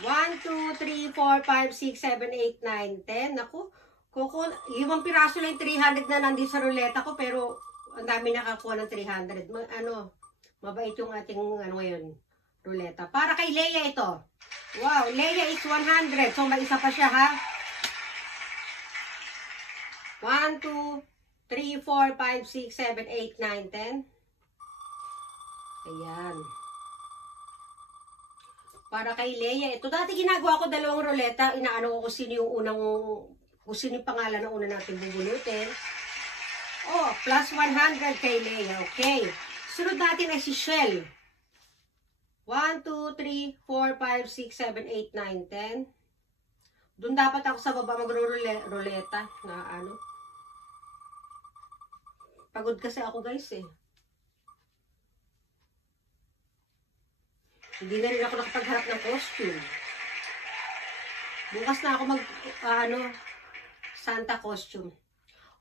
1, 2, 3, 4, 5, 6, 7, 8, 9, 10. Naku, 5 piraso lang 300 na nandito sa ruleta ko, pero ang dami nakakuha ng 300. Mabait yung ating ngayon, ruleta. Para kay Leia ito. Wow, Leia is 100. So, may isa pa siya, ha? 1, 2, 3, 4, 5, 6, 7, 8, 9, 10. Ayan. Para kay Leia. Ito dati ginagawa ko dalawang ruleta. Inaano ko kung sino yung pangalan na una natin bubulutin. Oh, plus 100 kay Leia. Okay. Sunod natin ay si Shell. 1, 2, 3, 4, 5, 6, 7, 8, 9, 10. Doon dapat ako sa baba magro-ruleta na ano. Pagod kasi ako guys eh. Hindi na rin ako nakapagharap ng costume. Bukas na ako Santa costume.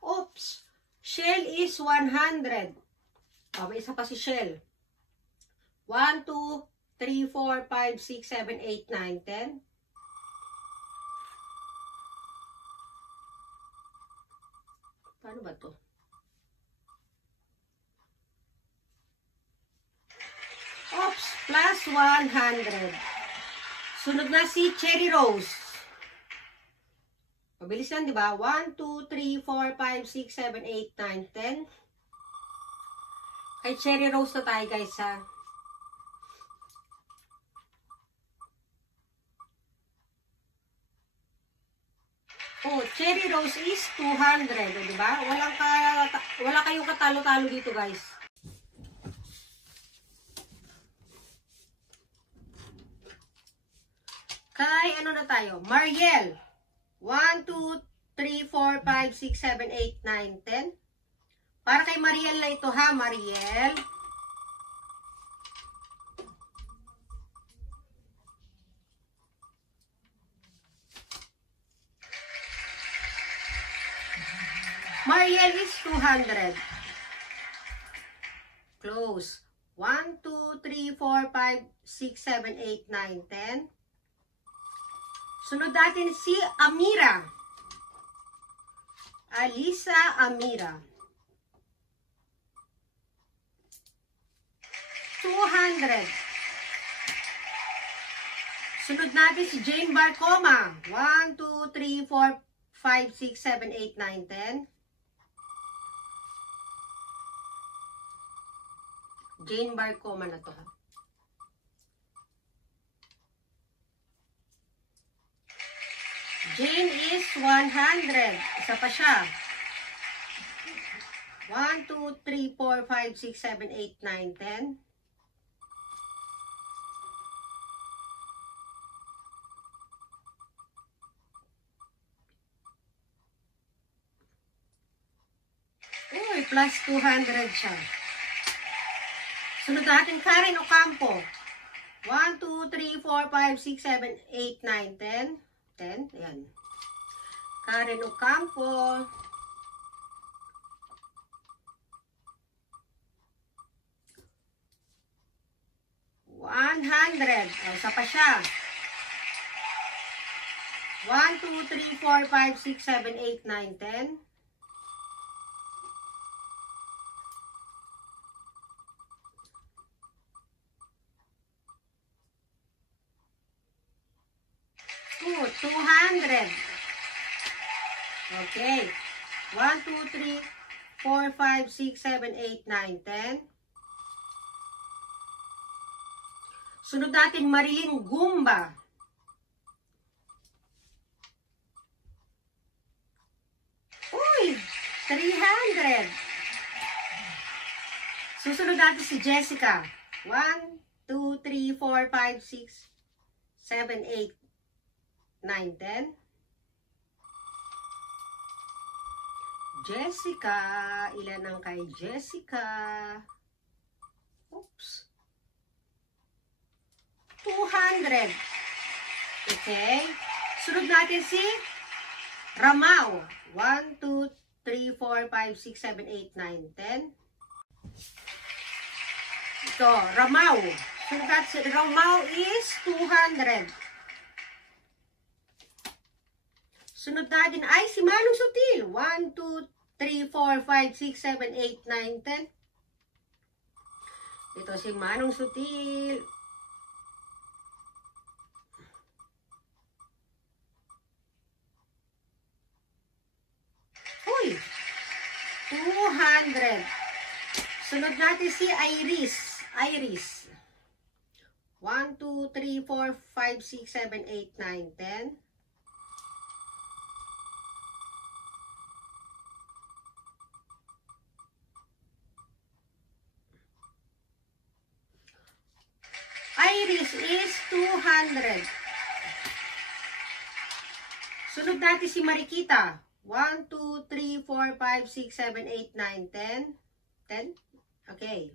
Oops! Shell is 100. Oh, may isa pa si Shell. 1, 2, 3, 4, 5, 6, 7, 8, 9, 10. Paano ba to? Oops! Plus 100. Sunod na si Cherry Rose. Mabilis lang, di ba? 1, 2, 3, 4, 5, 6, 7, 8, 9, 10. Kay Cherry Rose na tayo, guys, ha? Oh, Cherry Rose is 200, di ba? Wala kayong katalo-talo dito, guys. Kay ano na tayo? Mariel. 1, 2, 3, 4, 5, 6, 7, 8, 9, 10. Para kay Mariel na ito, ha, Mariel. Mariel is 200. Close. 1, 2, 3, 4, 5, 6, 7, 8, 9, 10. Sunod natin si Amira. Alisa Amira. 200. Sunod natin si Jane Barcoma. 1, 2, 3, 4, 5, 6, 7, 8, 9, 10. Jane Barcoma na to, ha. Jane is 100. Isa pa siya. 1, 2, 3, 4, 5, 6, 7, 8, 9, 10. Uy, plus 200 siya. Sunod natin Karen Ocampo. 1, 2, 3, 4, 5, 6, 7, 8, 9, 10. 10. Ayan. Karen Ocampo. 100. O, isa pa siya. 1, 2, 3, 4, 5, 6, 7, 8, 9, 10. Oh, 200. Okay. 1, 2, 3, 4, 5, 6, 7, 8, 9, 10. Sunod natin, Marilyn Gumba. Uy, 300. Susunod natin si Jessica. 1, 2, 3, 4, 5, 6, 7, 8, 9, 10. Jessica. Ilan ang kay Jessica? Oops. 200. Okay. Sunod natin si Ramao. 1, 2, 3, 4, 5, 6, 7, 8, 9, 10. Ito, Ramao. Sunod natin si Ramao is 200. Sunod natin ay si Manong Sutil. 1, 2, 3, 4, 5, 6, 7, 8, 9, 10. Ito si Manong Sutil. Uy! 200. Sunod natin si Iris. Iris. 1, 2, 3, 4, 5, 6, 7, 8, 9, 10. Iris is 200. Sunod natin si Marikita. 1, 2, 3, 4, 5, 6, 7, 8, 9, 10. 10? Okay.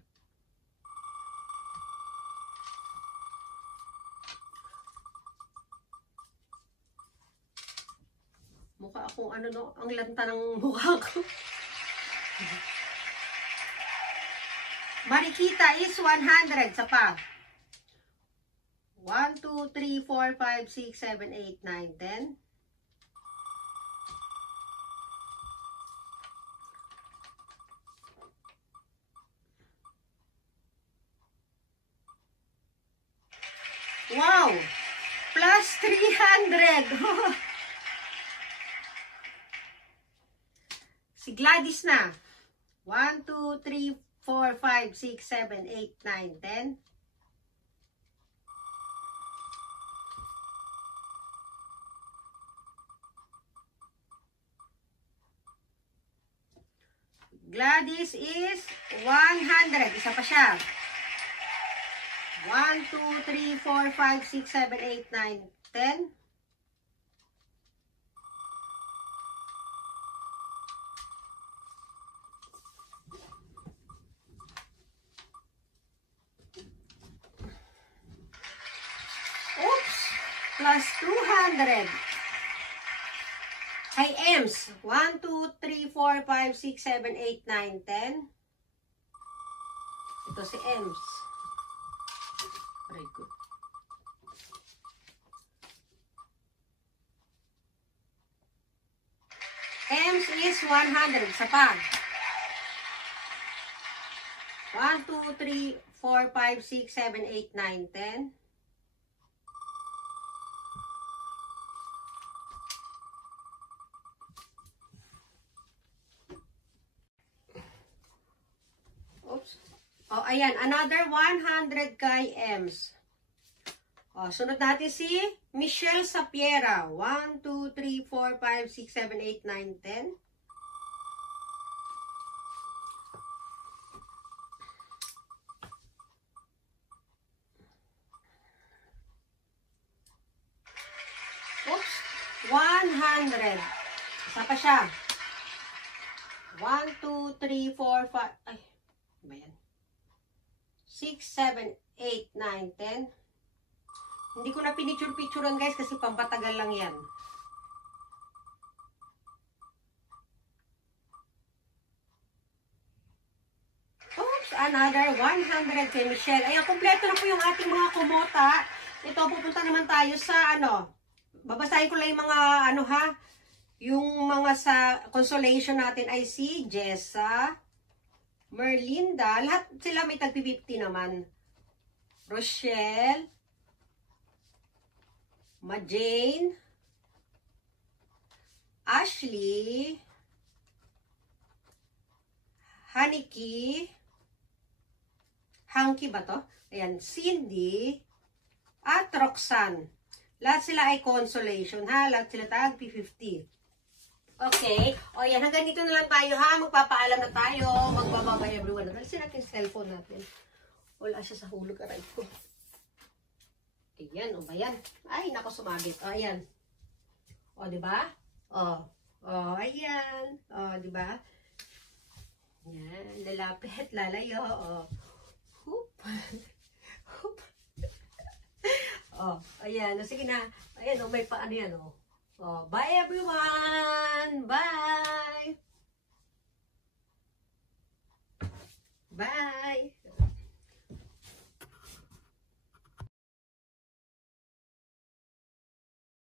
Mukha akong ano no, ang lanta ng mukha ko. Marikita is 100. Sa pa. 1, 2, 3, 4, 5, 6, 7, 8, 9, 10. Wow! Plus 300! Si Gladys na. 1, 2, 3, 4, 5, 6, 7, 8, 9, 10. Gladys is 100. Isa pa siya. 1, 2, 3, 4, 5, 6, 7, 8, 9, 10. Oops! Plus 200. Kay Ems. 1, 2, 3, 4, 5, 6, 7, 8, 9, 10. Ito si Ems. Very good. Ems is 100. Sa pa. 1, 2, 3, 4, 5, 6, 7, 8, 9, 10. Oops. Oh, ayan. Another 100 kay Ems. Oh, sunod natin si Michelle Sapiera. 1, 2, 3, 4, 5, 6, 7, 8, 9, 10. Oops. 100. Isa pa siya. 1, 2, 3, 4, 5. Ay, ano ba yan? 6, 7, 8, 9, 10. Hindi ko na pinicture-picturean guys kasi pampatagal lang yan. Oops, another 100 kay Michelle. Ayan, kompleto na po yung ating mga kumota. Ito, pupunta naman tayo sa ano. Babasahin ko lang yung mga ano ha. Yung mga sa consolation natin ay si Jessa, Merlinda. Lahat sila may tagpi-50 naman. Rochelle, Majane, Ashley, Haniki, Hanky ba to? Ayan, Cindy, at Roxanne. Lahat sila ay consolation ha. Lahat sila tag P50. Okay. O yan, hanggang dito na lang tayo ha. Magpapaalam na tayo. Magbababay everyone. Alisin natin yung cellphone natin. Wala siya sa hulog aray ko. Ayan, o ba yan? Ay, nako sumabit. O, ayan. O, diba? O, ayan. O, diba? Ayan, lalapit, lalayo. O, hoop. Hoop. O, ayan. O, sige na. Ayan, o, may paano yan, o. O, bye everyone! Bye! Bye!